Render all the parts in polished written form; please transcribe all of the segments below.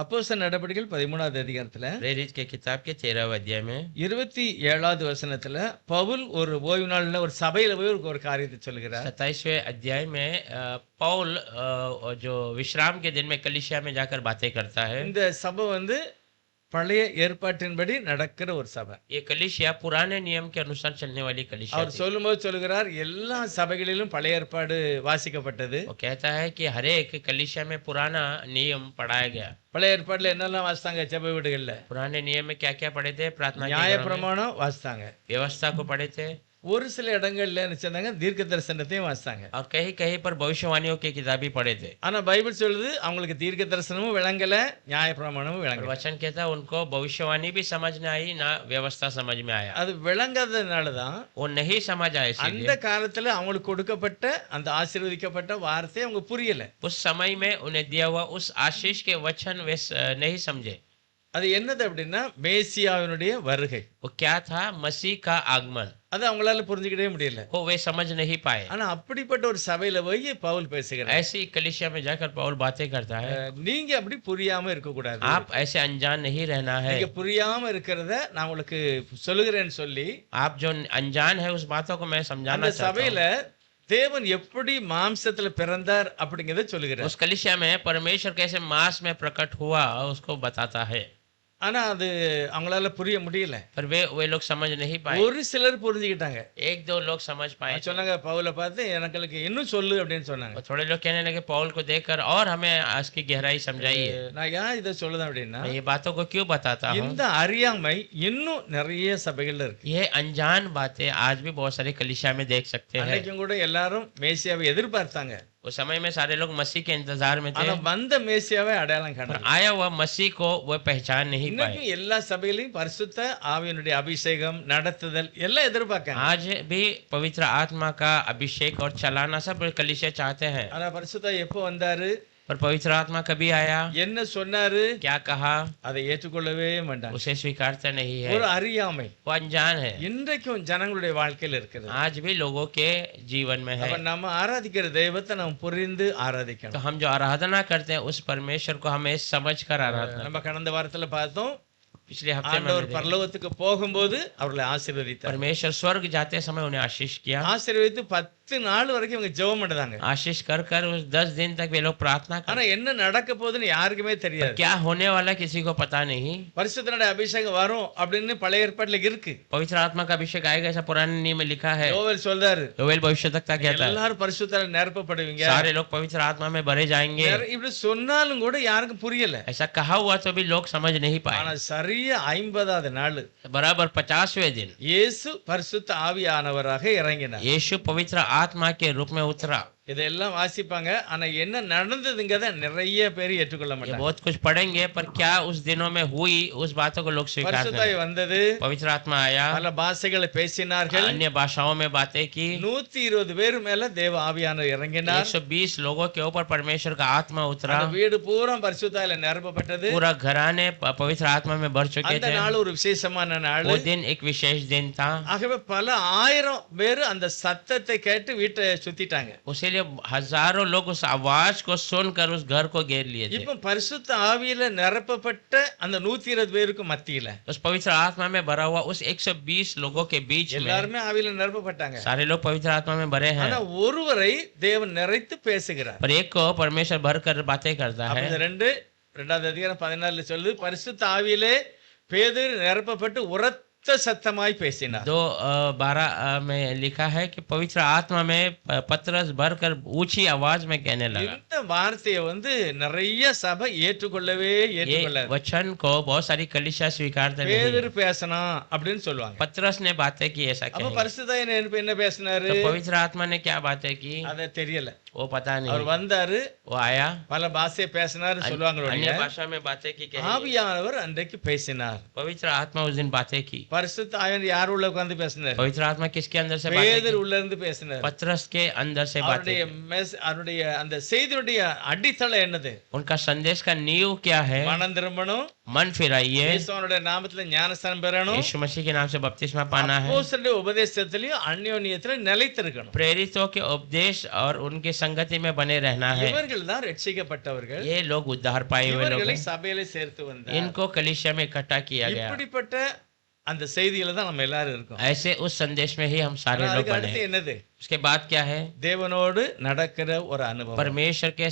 அப்போஸ்தலர் நடபடிகள் 13வது அதிகாரத்துல प्रेरित के किताब के 13वें अध्याय में 27வது வசனத்துல பவுல் ஒரு ஓய்வு நாள்ல ஒரு சபையில போய் ஒரு காரியத்தை சொல்லுகிறார். 27वें अध्याय में पौल जो विश्राम के दिन में कलीसिया में जाकर बातें करता है। இந்த சபை வந்து பழைய ஏற்பாட்டின்படி நடக்கிற ஒரு சபை. ये कलीसिया पुराने नियम के अनुसार चलने वाली कलीसिया அவர் थी। சொல்லும்போது சொல்லுகிறார் எல்லா சபைகளிலும் பழைய ஏற்பாடு வாசிக்கப்பட்டது. वो कहता है कि हर एक कलीसिया में पुराना नियम पढ़ाया गया। பழைய ஏற்பாடுல என்னெல்லாம் வாசித்தாங்க சபை வீடுகள்ல? पुराने नियम में क्या क्या पढ़े थे? प्रार्थना के நியாய घरों में பிரமாணம் வாசித்தாங்க. व्यवस्था को पढ़े थे ஒரு சில இடங்கள்ல என்ன செஞ்சாங்க தீர்க்க தரிசனத்தையும் வாசித்தாங்க. और कहीं कहीं पर भविष्यवाणियों की किताबी पढ़े थे। ஆனா பைபிள் சொல்லுது அவங்களுக்கு தீர்க்க தரிசனமும் விளங்கல நியாய பிரமாணமும் और விளங்கல. वचन कहता है उनको भविष्यवाणी भी समझ में आई ना व्यवस्था समझ में आया। அது விளங்காததுனால தான் वो नहीं समझ आया, அந்த इसलिए காலத்துல அவங்களுக்கு கொடுக்கப்பட்ட அந்த ஆசீர்வதிக்கப்பட்ட வார்த்தை அவங்க புரியல. उस समय में उन्हें दिया हुआ उस आशीष के वचन वे नहीं समझे। அது என்னது அப்படின்னா மேசியாவினுடைய வருகை. वो क्या था? मसीह का आगमन। அது அவங்களால புரிஞ்சுக்கிட்டே முடியல. वो वे समझ नहीं पाए। ஆனா அப்படிப்பட்ட ஒரு சபையில போய் பவுல் பேசுகிறார். ऐसी कलीसिया में जाकर पौल बातें करता है। நீங்க அப்படி புரியாம இருக்க கூடாது. आप ऐसे अनजान नहीं रहना है। நீங்க புரியாம இருக்கிறத நான் உங்களுக்கு சொல்லுகிறேன்னு சொல்லி आप जो अनजान है उस बातों को मैं समझाना அந்த चाहता சபையில தேவன் எப்படி மாம்சத்துல பிறந்தார் அப்படிங்கறத हूँ। சொல்லுகிறார். उस कलीसिया में परमेश्वर कैसे मांस में प्रकट हुआ उसको बताता है। ஆனா அது அவங்களால புரிய முடியல. पर वे लोग समझ नहीं पाए। ஒரு சிலர் புரிஞ்சுக்கிட்டாங்க. एक दो लोग समझ पाए। சொன்னாங்க பவுலை பார்த்து எனக்கு இன்னும் சொல்லு அப்படின்னு சொன்னாங்க. और थोड़े लोग कहने लगे पौल को देखकर और हमें इसकी गहराई समझाइए। நான் ஏன் இதை சொல்லுதேன் அப்படின்னா मैं ये बातों को क्यों बताता हूँ? இந்த அறியாமை இன்னும் நிறைய சபைகள்ல இருக்கு. ये अनजान बातें आज भी बहुत सारी कलीसिया में देख सकते हैं। அன்னைக்கும் கூட எல்லாரும் மேசியாவை எதிர்பார்த்தாங்க. उस समय में सारे लोग मसीह के इंतजार में थे, ஆனா வந்த மேசியாவை அடையாளம் पर காணல. आया हुआ मसीह को वो पहचान नहीं पाए। இன்னைக்கும் எல்லா சபையிலையும் பரிசுத்த ஆவியினுடைய அபிஷேகம் நடத்துதல் எல்லாம் எதிர்பார்க்காங்க. आज भी पवित्र आत्मा का अभिषेक और चलाना सब कलीसिया चाहते हैं, ஆனா பரிசுத்த எப்போ வந்தாரு, पर पवित्र आत्मा कभी आया, என்ன சொன்னாரு, क्या कहा, அதை ஏற்றுக்கொள்ளவே மாட்டாங்க. उसे स्वीकारता नहीं है। ஒரு அறியாமை वो अनजान है, இன்றைக்கும் ஜனங்களுடைய வாழ்க்கையில இருக்குது. आज भी लोगों के जीवन में है। அப்ப நம்ம ஆராதிக்கிற தெய்வத்தை நாம் புரிந்து तो ஆராதிக்கணும். हम जो आराधना करते हैं उस परमेश्वर को हमें समझ कर आराधना। நம்ம கடந்த வாரத்துல பார்த்தோம் पिछले हफ्ते में ஆண்டவர் हमने பரலோகத்துக்கு போகும்போது அவர்களை ஆசீர்வதித்தார். परमेश्वर स्वर्ग जाते समय उन्हें आशीष किया। ஆசீர்வதித்து 10 நாள் வரைக்கும் இவங்க ஜெபம் பண்ணாங்க. आशीष कर कर उस 10 दिन तक वे लोग प्रार्थना कर। ஆனா என்ன நடக்க போகுதுன்னு யாருக்குமே தெரியாது. क्या होने वाला किसी को पता नहीं। பரிசுத்தனுடைய அபிஷேகம் வரும் அப்படின்னு பழைய ஏற்பாட்டுல இருக்கு. पवित्र आत्मा का अभिषेक आएगा ऐसा पुराने नियम में लिखा है। யோவேல் சொல்றாரு योवेल भविष्यवक्ता कहता है எல்லாரும் பரிசுத்தால நிரப்பப்படுவீங்க. सारे लोग पवित्र आत्मा में भरे जाएंगे। இப்படி சொன்னாலும் கூட யாருக்கும் புரியல. ऐसा कहा हुआ तो भी लोग समझ नहीं ஆனா पाए। சரியா 50வது நாள் बराबर 50वें दिन இயேசு பரிசுத்த ஆவியானவராக இறங்கினார். यीशु पवित्र आत्मा के रूप में उतरा। இதெல்லாம் வாசிப்பாங்க. ஆனா என்ன நடந்ததுங்கறத நிறைய பேர் ஏற்றுக்கொள்ள ये மாட்டாங்க. बहुत कुछ पढ़ेंगे पर क्या उस दिनों में हुई उस बातों को लोग स्वीकार பரிசுத்தாய் नहीं। வந்தது, पवित्र आत्मा आया, பல பாஷைகளை பேசினார்கள். अन्य भाषाओं में बातें की। 120 பேர் மேல தேவ ஆவியானவர் இறங்கினார். 120 लोगों के ऊपर परमेश्वर का आत्मा उतरा। அந்த வீடு பூரா பரிசுத்தாயில நிரப்பப்பட்டது. पूरा घराने पवित्र आत्मा में भर चुके அந்த थे। நாள் ஒரு விசேஷமான நாள். वो दिन एक विशेष दिन था। ஆகவே பல ஆயிரம் பேர் அந்த சத்தத்தை கேட்டு வீட்டை சுத்திட்டாங்க. उसीलिए हजारों लोग उस आवाज को सुनकर उस घर को घेर लिए थे। இப்ப பரிசுத்த ஆவியில நிரப்பப்பட்ட அந்த 120 பேருக்கு மத்தியில उस पवित्र आत्मा में भरा हुआ उस 120 लोगों के बीच में எல்லாருமே ஆவியில நிரப்பப்பட்டாங்க. सारे लोग पवित्र आत्मा में भरे हैं, ஆனா ஒருவரை தேவன் நிறைத்து பேசுகிறார். पर एक को परमेश्वर भर कर बातें करता அப்ப है। இந்த 2 அதிகாரம் 14 சொல்லுது பரிசுத்த ஆவியிலே பேதுரு நிரப்பப்பட்டு உரத்த சத்தமாய் பேசினார். 2:12 में लिखा है कि पवित्र आत्मा में पतरस भरकर ऊंची आवाज में कहने लगा। இந்த வார்த்தையை நிறைய சபை ஏற்றுக்கொள்ளவே ये ஏற்றுக்கொள்ள वचन को बहुत सारी कलीसिया स्वीकारते नहीं। பேதுரு பேசணும் அப்படின்னு சொல்லுவாங்க. पतरस ने बातें की ऐसा அப்ப कहीं। பரிசுத்த என்ன பேசினாரு तो पवित्र आत्मा ने क्या बातें की அத தெரியல. वो पता அவர் नहीं। வந்தாரு, वो आया, பல பாஷையை பேசினாரு சொல்லுவாங்க. अन्य भाषा में बातें की कहीं। ஆவியானவர் அன்றைக்கு பேசினார். पवित्र आत्मा उस दिन बातें की। பரிசுத்த ஆவியானவர் யார் உள்ள உட்கார்ந்து பேசினார்? पवित्र आत्मा किसके अंदर से बातें பேதுரு की? உள்ள இருந்து பேசினார். पतरस के अंदर से बातें அவருடைய की। அவருடைய அந்த செய்தியுடைய அடித்தளம் என்னது? उनका संदेश का नींव क्या है? மனம் திரும்பணும், मन फिराइए, இயேசுவனுடைய நாமத்துல ஞானஸ்தானம் பெறணும், यीशु मसीह के नाम से बपतिस्मा पाना है, அப்போஸ்தலருடைய உபதேசத்திலையும் அந்யோன்யத்திலும் நிலைத்திருக்கணும். प्रेरितों के उपदेश और उनकी संगति में बने रहना है। இவர்கள் தான் ரட்சிக்கப்பட்டவர்கள், ये लोग उद्धार पाए हुए लोग இவர்களை हैं, சபையில சேர்த்து வந்தார். इनको कलीसिया में इकट्ठा किया गया। இப்படிப்பட்ட அந்த செய்தியில தான் நம்ம எல்லாரும் இருக்கோம். ऐसे उस संदेश में ही हम सारे ஆனா लोग அதுக்கு बने அடுத்து हैं। என்னது? उसके बाद क्या है? தேவனோடு நடக்கிற ஒரு அனுபவம். परमेश्वर के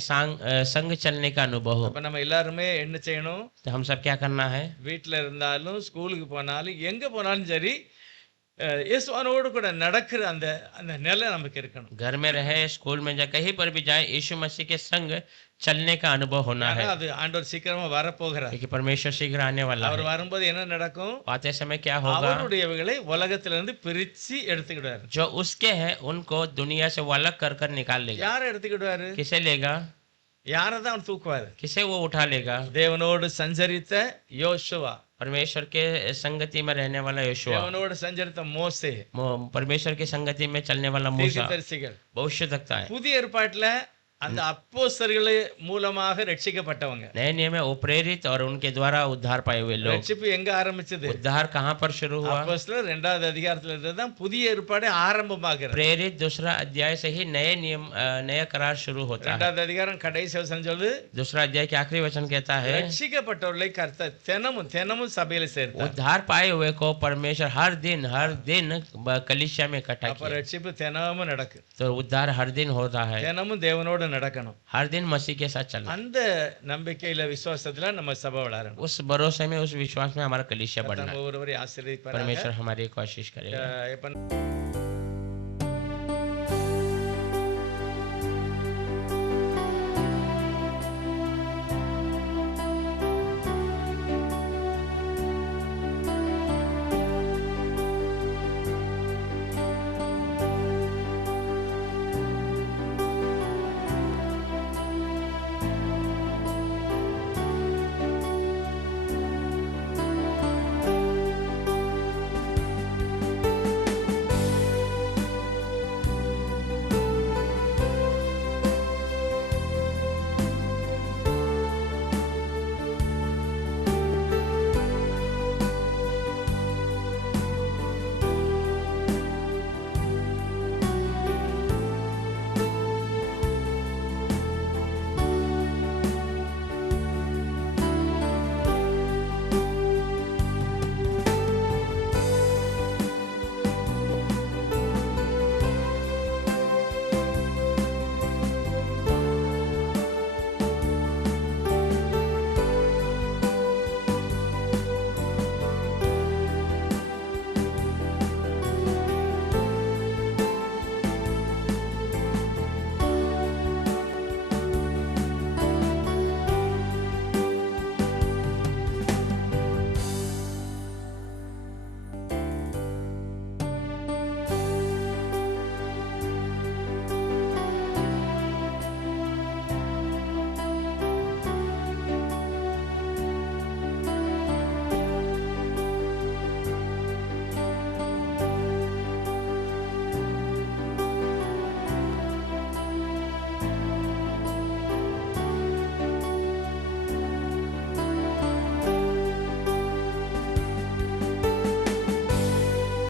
संग चलने का अनुभव हो। அப்ப நம்ம எல்லாருமே என்ன செய்யணும்? तो हम सब क्या करना है? வீட்ல இருந்தாலும் ஸ்கூலுக்கு போனாலும் எங்க போனாலும் சரி இயேசுவனோடு கூட நடக்கிற அந்த அந்த நிலை நமக்கு இருக்கணும். घर में रहे, स्कूल में जाए, कहीं पर भी जाए, यीशु मसीह के संग चलने का अनुभव होना है, ஆனா அது ஆண்டவர் சீக்கிரமா வரப்போகிறார். क्योंकि परमेश्वर शीघ्र आने वाला அவர் है। வரும்போது என்ன நடக்கும்? आते समय क्या होगा? அவருடையவைகளை உலகத்திலிருந்து பிரிச்சு எடுத்துக்கிடுவார். जो उसके हैं उनको दुनिया से वो अलग कर कर निकाल लेगा। யாரை எடுத்துக்கிடுவாரு? किसे लेगा? யாரை தான் அவர் தூக்குவாரு? किसे वो उठा लेगा? தேவனோடு சஞ்சரித்த யோசுவா, परमेश्वर के संगति में रहने वाला यहोशुआ, தேவனோடு சஞ்சரித்த மோசே, परमेश्वर की संगति में चलने वाला मूसा, தீர்க்கதரிசிகள். भविष्यवक्ता है। புதிய ஏற்பாட்டுல அந்த அப்போஸ்தலர்கள் மூலமாக ரட்சிக்கப்பட்டவங்க. नए नियम में वो प्रेरित और उनके द्वारा उद्धार पाए हुए लोग। ரட்சிப்பு எங்க ஆரம்பிச்சது? उद्धार कहाँ पर शुरू हुआ? அப்போஸ்தலர் 2வது அதிகாரத்துல இருந்து தான் புதிய ஏற்பாடு ஆரம்பமாகிறது. प्रेरित दूसरा अध्याय से ही नए नियम नया करार शुरू होता है। 2வது அதிகாரம் கடைசி வசனம் சொல்லுது, दूसरा अध्याय के आखिरी वचन कहता है, ரட்சிக்கப்பட்டவர்களை கர்த்தர் தினமும் தினமும் சபையில சேர்த்தார். उद्धार पाए हुए को परमेश्वर हर दिन कलीसिया में इकट्ठा அப்ப किया। ரட்சிப்பு தினமும் நடக்கு, तो उद्धार हर दिन होता है, தினமும் தேவனோடு நடக்கணும். हर दिन मसीह के साथ चलना। அந்த நம்பிக்கையில விசுவாசத்துல நம்ம சபை வளரணும். उस भरोसे में, उस विश्वास में हमारा कलीसिया बढ़ना है। ஒவ்வொருவரையும் ஆசீர்வதிப்பாராக. परमेश्वर हमारी कोशिश करेगा। எப்ப